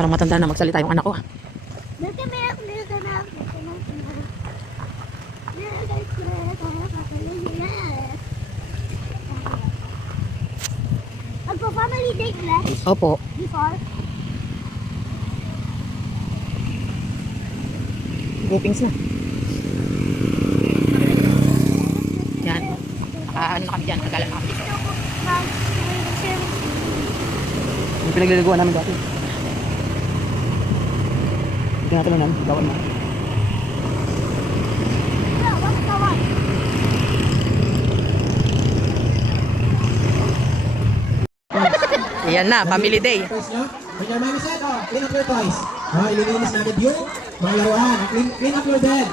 Parang matanda na magsalita yung anak ko. Family day left? Opo. Before? Groupings na. Yan. Ano na kami dyan. Nagala na kami dito. Yung pinagliliguan namin dati. Tinatalunan. Gawin na. Yan na, family day. When your mom said, oh, clean up your toys. Ililinis natin yung mga laruan. Clean up your bed.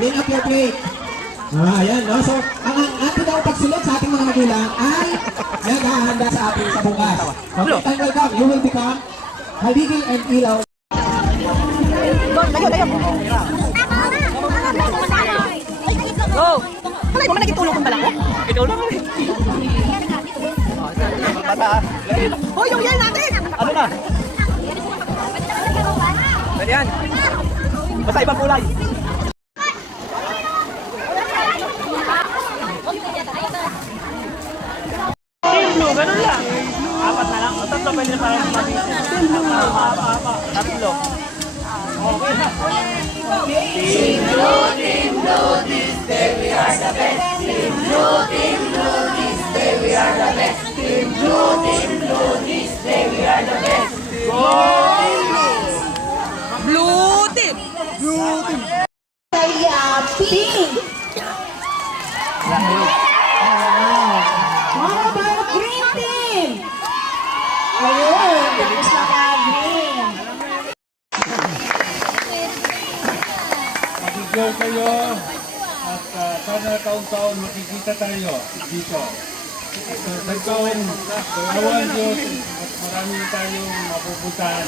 Clean up your plate. Ayan, no? So, ang ating daw pagsulot sa ating mga magulang ay naghahanda sa ating sa bukas. Okay, and welcome. You will become Haligi and Ilaw. Go! Palay mo, nagitulong kong pala ko. Itulong mo. Hoy, yung yel natin! Ano na? Pwede yan. Basta ibang kulay. Blue, ganun lang. Apat na lang. O tatlo, pwede na parang mag-isip. Tatlo. Okay na. Team Blue, this day we are the best. Team Blue, this day we are the best. Team Blue, this day we are the best. Go Team Blue! Blue Team! Blue Team! Kaya pink! How about green team? Ayun, tapos na ka green. Mag-enjoy kayo at sana taon-taon makikita tayo dito. Sa taon, awan Diyos at marami tayong mapupuntahan.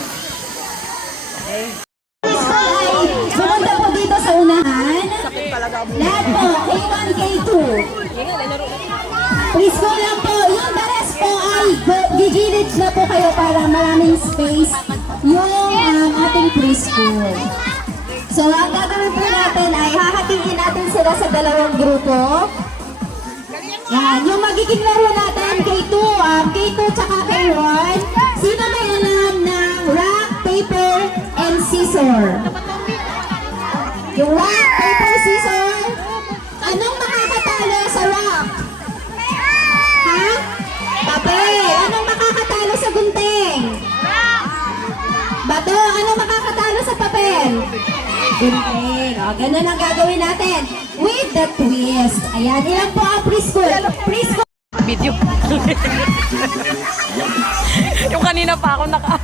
Okay? Pumunta po dito sa unahan. Lahat po, K1, K2. Preschool lang po. Yung the rest po ay gigilid na po kayo para maraming space yung ating preschool. So, ang gagawin po natin ay hahatingin natin sila sa dalawang grupo. Yan, yung magiging laro natin, K2, K2 tsaka K1. Sino may alam ng rock, paper, and scissor? Yung rock, paper, scissor. Anong makakatalo sa rock? Ha? Papel. Anong makakatalo sa gunting? Bato. Anong makakatalo sa papel? Gunting. O, ganun ang gagawin natin. With the twist. Ayan, ilan po ang preschool? Preschool. Video. Yung kanina pa ako naka...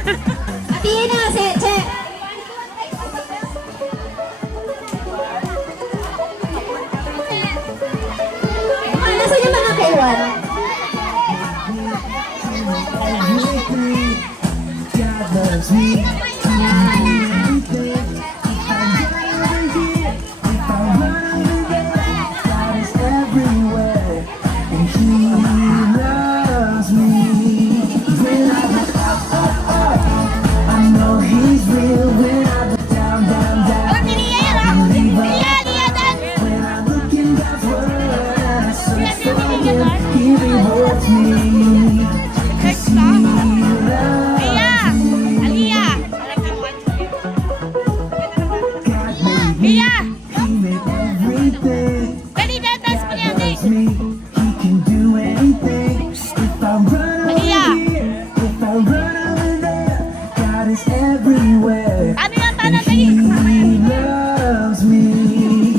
Atiin na, check. Nasaan yung mga K1?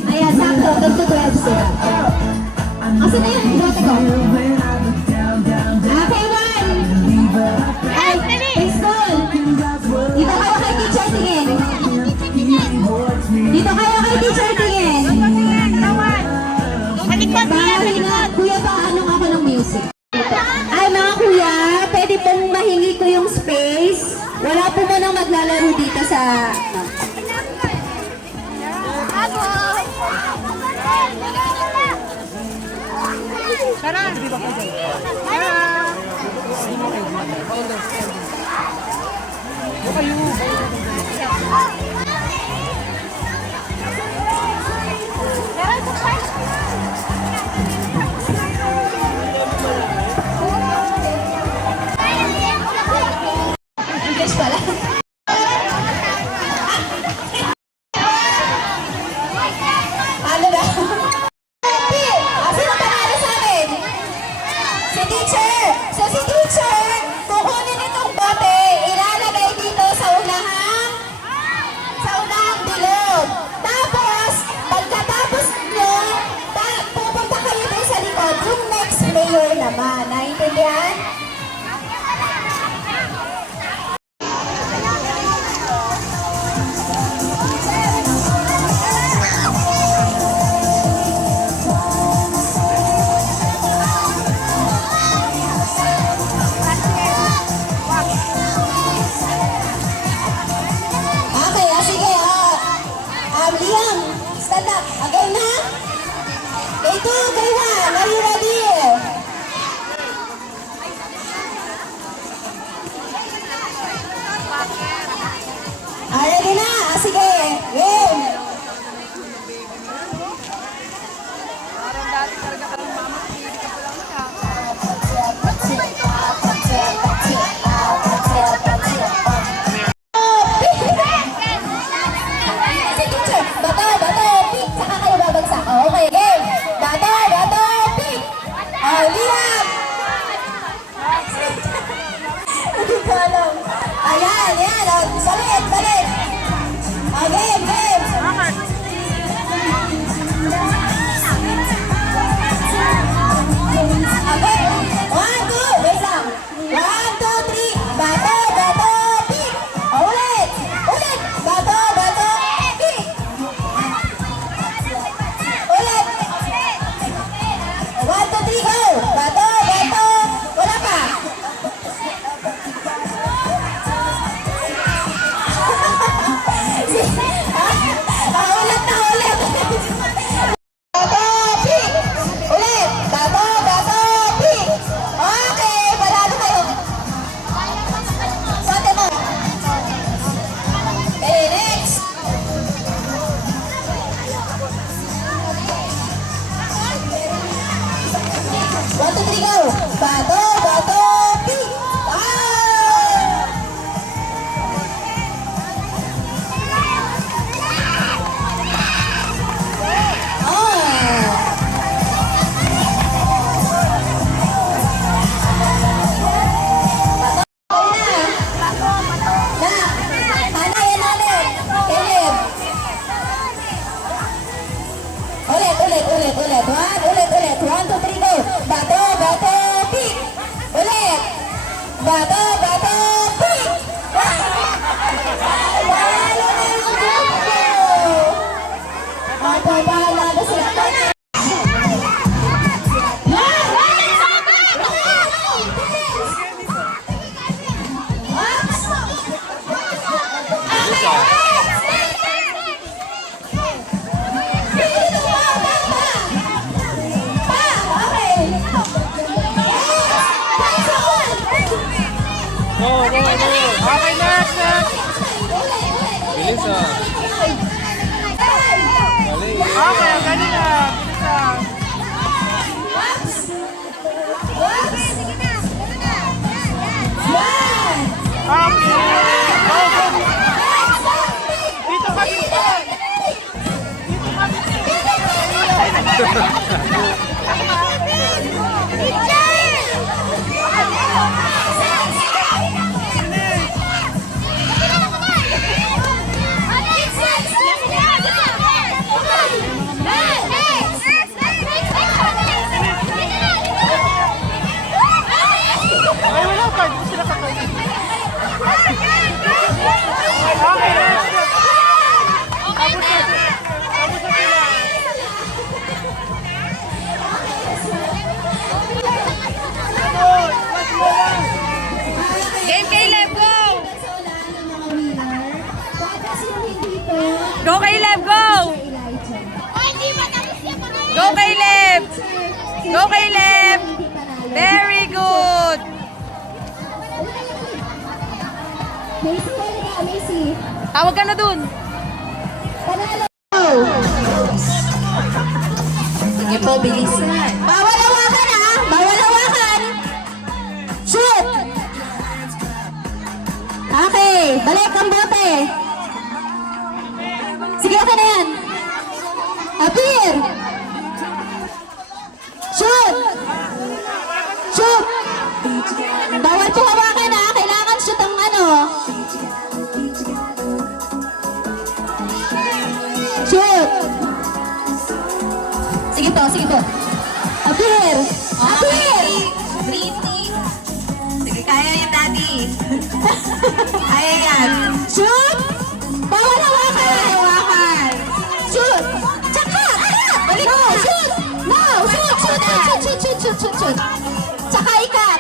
Ayan, sakto. Ganito 12 sila. Asan na yung bote ko? K1! Ay, preschool! Dito kayo kay teacher tingin. Dito kayo kay teacher tingin. Kuya, paanong ako ng music? Ay, mga kuya, pwede pong mahingi ko yung space. Wala po mo nang maglalaro dito sa... English pala. Ano ba? Sino panalo sa amin? Si teacher. So si teacher, kukunin itong bote, ilalagay dito sa unahang bilog. Tapos, pagkatapos nyo, pupunta kayo doon sa likod, yung next layer naman. Naintindihan? Okay, sige. Liam, stand up. Again na. K2, K1, are you ready? Ready na. Sige. Game. Si teacher, bato, pick. Saka kayo babagsak. Okay, game. Bato, pick. Liam. Hindi ko alam. Ayan. Balik. Game. Okay. 1, 2, wait lang. 1, 2, 3. Bato, pick. Ulit. Bato, pick. Ulit. 1, 2, 3, go. Bato. Wala pa. Ulit. Bato, pick. Ulit. Bato, pick. Okay, panalo kayo. Sate mo. Okay, next. One, two, three, go. Bato, pick. Ulit. 1, 2, 3, go. Bato, pick. Ulit. Bato, pick. Panalo na yung grupo. Panalo na sila. Okay, next. Bilis ah. Okay, galing na. Dito ka. Ay, wala pa. Hindi sila kakain. Okay, next. Tapos na sila. Game Caleb, go! Go Caleb, go! Go Caleb! Go Caleb! Very good! May Halika, Macy. Tawag ka na dun. Panalo. Sige po, bilisan. Bawal hawakan ha! Bawal hawakan! Shoot! Okay, balik ang bote. Sige, okay na yan. Appear! Shoot! Shoot! Bawal po hawakan ha! Kailangan shoot ang ano. Shoot! Sige po, sige po. Appear! Appear! Pretty. Sige, kaya yung daddy. Kaya yan. Shoot! Bawal hawakan! Hawakan. Shoot! Tsaka! Balik no! Shoot! No! Shoot! Shoot! Shoot! Shoot! Shoot! Shoot! Shoot! Shoot! Tsaka ikat!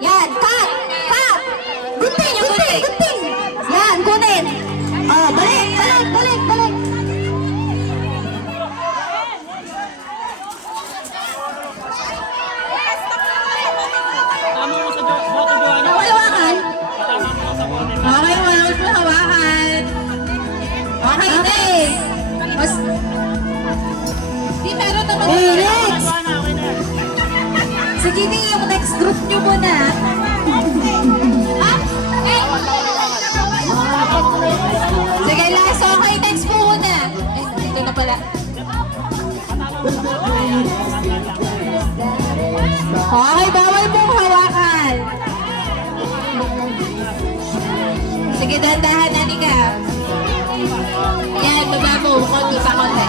Yan! Cut! Cut! Gunting! Gunting! Gunting! Yan! Kunin! Oh, balik! Balik! Balik! Balik! Tama mo sa boto, Joanna. Bawal hawakan! Tama mo sa boto. Okay, wala mo hawakan. Okay, next. Mas... Di, meron naman. Hey, next! Joanna, okay na yan. Sige, di, yung next group nyo muna. Sige, last. Okay, next po muna. Ay, dito na pala. Okay, bawal pong hawakan. Sige, dahan-dahan, Anika. Yan, baba mo. Konti pa, konti.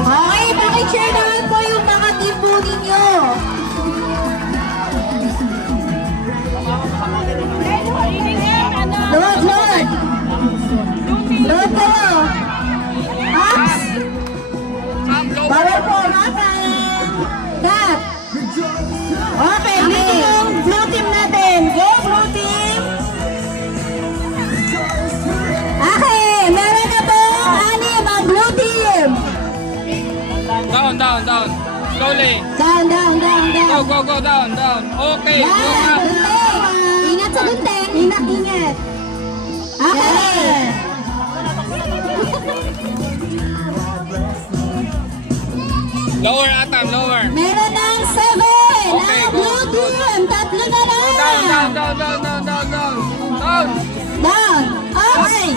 Okay, pakishare naman po yung mga team po ninyo. Load! Load! Load kayo! Ax! Bawal po hawakan! Cut! Okay, dito yung blue team natin. Go, blue team! Okay, meron na po anim ang blue team. Down, down, down. Slowly. Down, down, down, Go, down. go, go, down, down. Okay, go Yan, up. gunting. Ingat sa gunting. Ingat, ingat. Okay. Lower, Atam, lower. Meron ng 7 Okay, ang go, blue go. team. Tatlo na lang. Go down, down, down, down, down, down, down. Down, Down. Okay.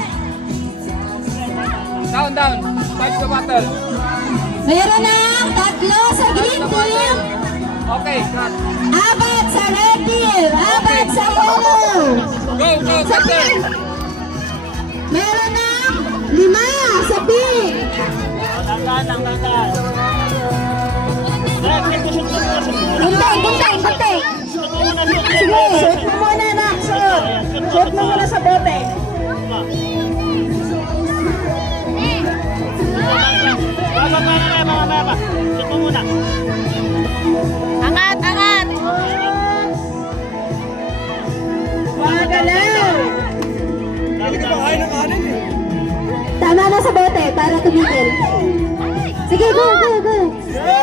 down, down. Fight the battle. Meron ng tatlo sa green team. Okay, cut. Apat sa red team. Apat sa yellow. Go, go, Sa better. pink. Meron ng 5 sa pink. Tanggal, tanggal, tanggal. Shoot mo muna, shoot mo muna. Gunting, gunting, gunting. Shoot mo muna, shoot. Sige, shoot mo muna, Nak. Shoot. Shoot mo muna sa bote. Baba, baba, baba. Shoot mo muna. Angat, angat. Magalaw. Tama na sa bote para tumigil. Sige, go, go, go.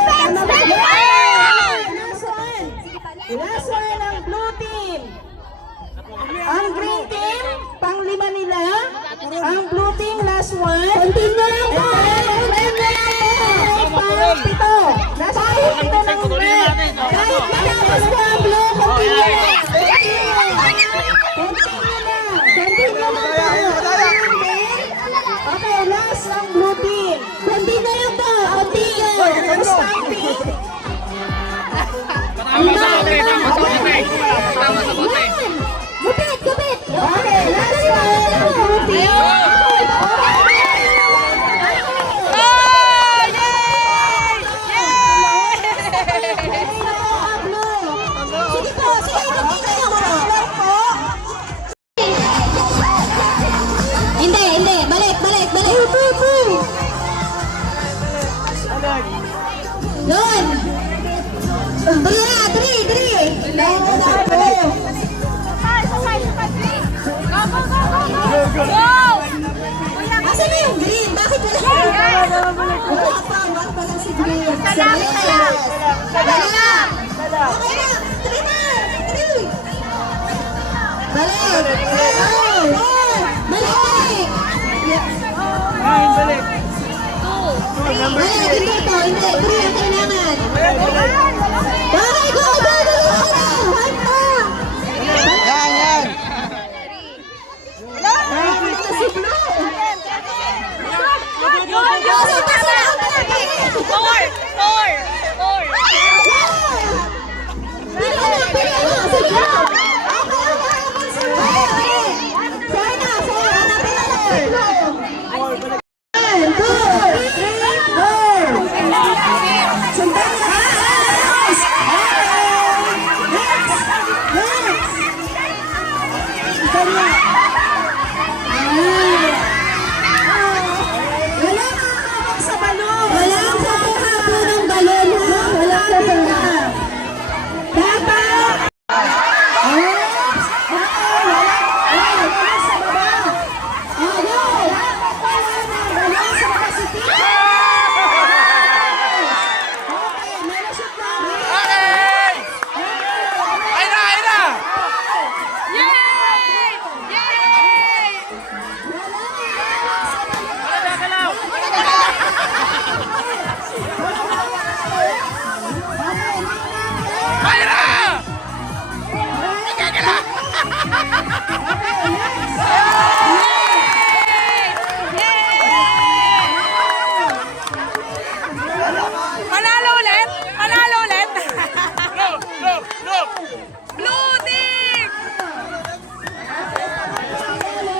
Tama ba? Last one. Last one ang blue team. Ang green team, pang-5 nila. Ang blue team, last one. Continue lang po. Continue lang po. Pang-7. Nasa pang-7 ng red. Kahit matapos po ang blue, continue lang. Continue lang. Continue lang. Continue lang po. Okay, last ang blue team. Continue lang po. Continue. Basta ang pink. Tama sa bote, tama sa bote. Tama sa bote. Gupit, gupit. Okay, last one. Blue team. Oh, yay! Yay! Sige po, sige, continue lang. Balik po. Hindi, hindi. Balik, balik, balik. Yun. 3 na, 3. Asan na yung green? Bakit wala? Wala pa lang si green. Dali na. Okay na. 3 na. 3. Balik. hindi. 3 ang kailangan. Okay, go, go, go, go. One more. Yan. Ito si Blue. Walang kukuha po ng balon, ha? Walang kukuha. Dapat! Oops! Wala sa baba. Go! Wala sa baba si Tito. Okay, meron siya pa. Okay! Ay na! Ay na! Panalo ulit! Panalo ulit! Look! Blue team!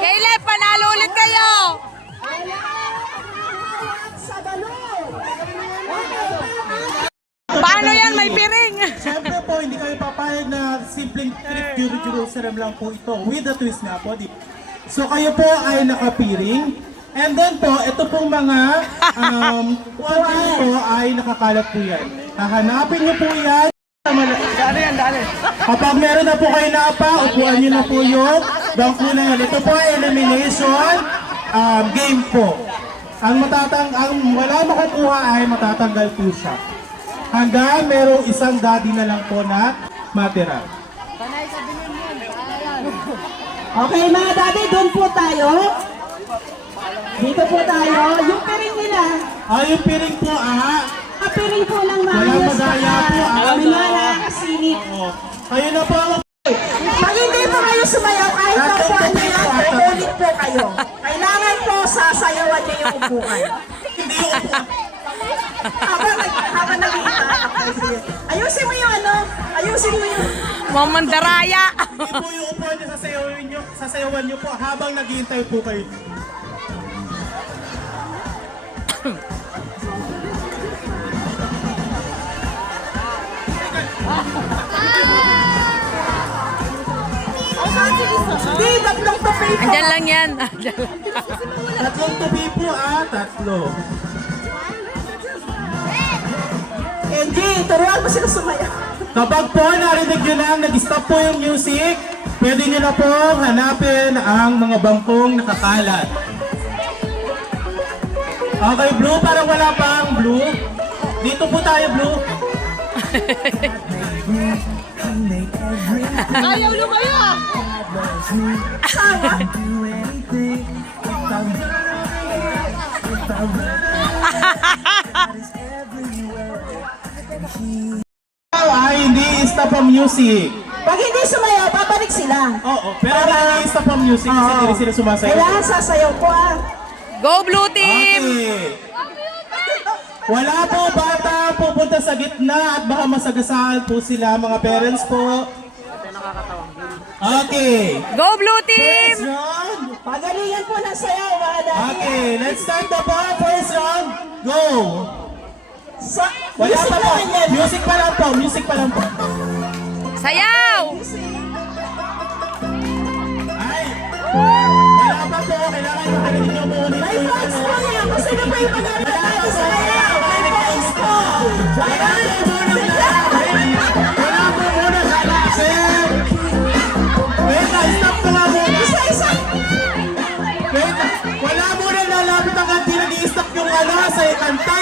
Caleb, panalo ulit kayo! Sa balon. Paano yan? May piring! Siyempre po, hindi kayo papayag na simpleng trip to Jerusalem lang po ito. With the twist nga po, di. So kayo po ay nakapiring. And then po, ito pong mga upuan po ay nakakalat po yan. Hahanapin niyo po yan. Dali. Kapag meron na po kayo na apa, upuan niyo na po yung bangko na yan. Ito po ay elimination game po. Ang wala makukuha ay matatanggal po siya. Hanggang merong isang daddy na lang po na matira. Okay, mga daddy, doon po tayo. Dito po tayo. Yung piring nila. Yung piring po Ang piring po ng walang maayos madaya po May mga nakakasilip. Kayo na po ang Pag hindi po kayo sumayaw, kahit na po ano yan, ulit po kayo. Kailangan po sasayawan niyo yung upuan. hindi yung upuan. Habang nag-iipa. Ayusin mo yung ano. Ayusin mo yung... Mamandaraya! Hindi po yung upuan niyo sasayawan niyo po habang naghihintay po kayo. Hindi, tatlong tupi po. Andyan lang yan. Tatlong tubi po tatlo. Kenji, turuan mo sila sumayaw. Kapag po narinig nyo lang, nag-stop po yung music, pwede nyo na po hanapin ang mga bangkong nakakalat. Okay, Blue, parang wala pang Blue. Dito po tayo, Blue. Ayaw lumayo! Ay, hindi stop ang music. Pag hindi sumayaw, babalik sila. Oo, pero hindi stop ang music kasi hindi sila sumasayaw. Kailangan sasayaw po Go Blue Team! Okay. Wala po bata pupunta sa gitna at baka masagasaan po sila mga parents po. Okay. Go Blue Team! First round. Pagalingan po ng sayaw, mga daddy. Okay, let's start the ball. First round. Go. Wala Music pa po. naman yan. Music pa lang po. Music pa lang po. Sayaw! Ay. Wala pa po. Kailangan makarinig nyo muna. May points po yan. Kung sino pa yung pagalingan sa sayaw. May points po. Wala po muna sa lasin. Wait na, stop ka nga muna. Isa-isa. Wait na. Wala muna lalapit ang kanti. Nag-i-stop yung sa kanta.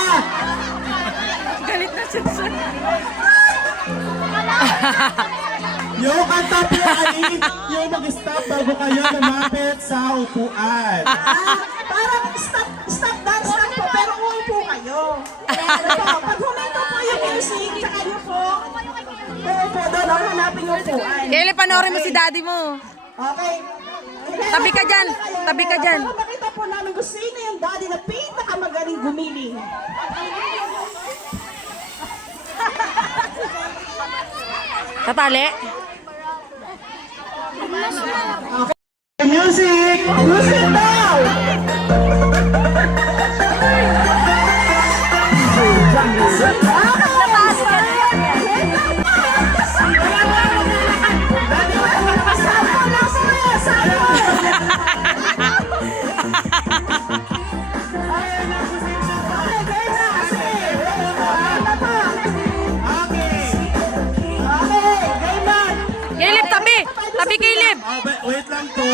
Galit na siya sir. Yung kanta po ay yung mag-stop bago kayo lumapit sa upuan. Parang stop dance lang po, pero uupo kayo. Pag huminto po yung music, tsaka niyo po. Opo, doon, hanapin niyo po. Kailan panoorin mo si daddy mo? Okay. Tabi ka dyan. Tabi ka dyan. Para makita po namin kung sino yung daddy na pinakamagaling gumiling. Tatali? Music! Music daw! Caleb, tabi! Tabi, Caleb! Wait lang po.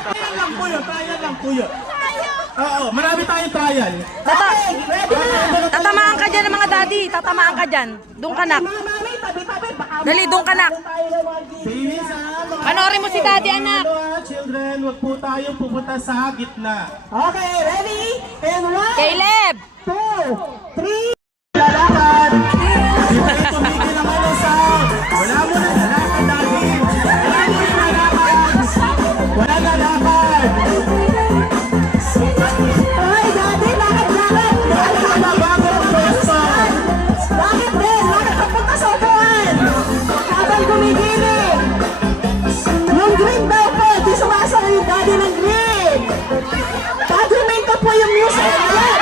Trial lang po yun. Trial lang po yun. Oo, marami tayong trial. Tatamaan ka dyan ng mga daddy. Tatamaan ka dyan. Doon ka, nak. Mami, tabi-tabi. Baka Dali, doon ka, nak. tayo ng mga Babies, mga Panoorin mo si daddy, anak. children, wag po tayong pupunta sa gitna. Okay, ready? And 1, Caleb! 2, 3. Lalakad! Di ba ito tumigil ang ano sound? Wala mo na lalakad dati. Wala mo na lalakad. Wala na lalakad. Ay, daddy, lakad-lakad. Wala na bago ang pwesto. Bakit din? Bakit papunta sa upuan? Habang gumigiling. Yung green daw po, di sumasama yung daddy ng green. Pag huminto po yung music. Ayan.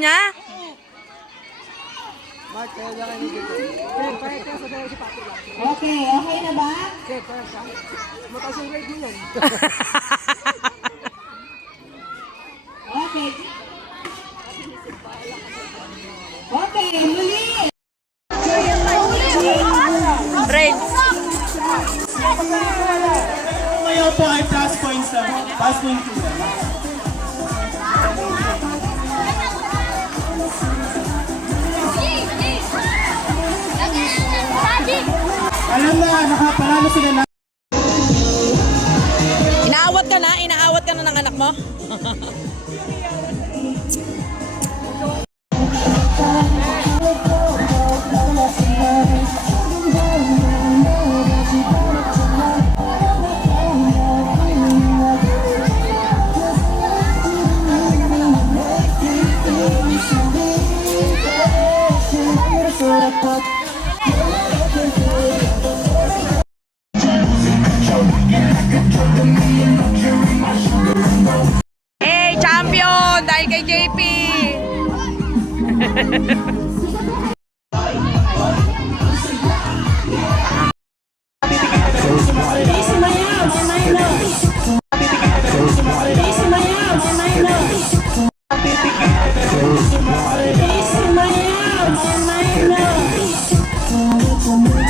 niya? Okay, okay na ba? Okay. Okay, muli. Friends. Ngayon po ay plus points na. Plus points po. Alam na, nakapanalo sila na. Inaawat ka na? Inaawat ka na ng anak mo? Hey, champion! Dahil kay JP! Maya,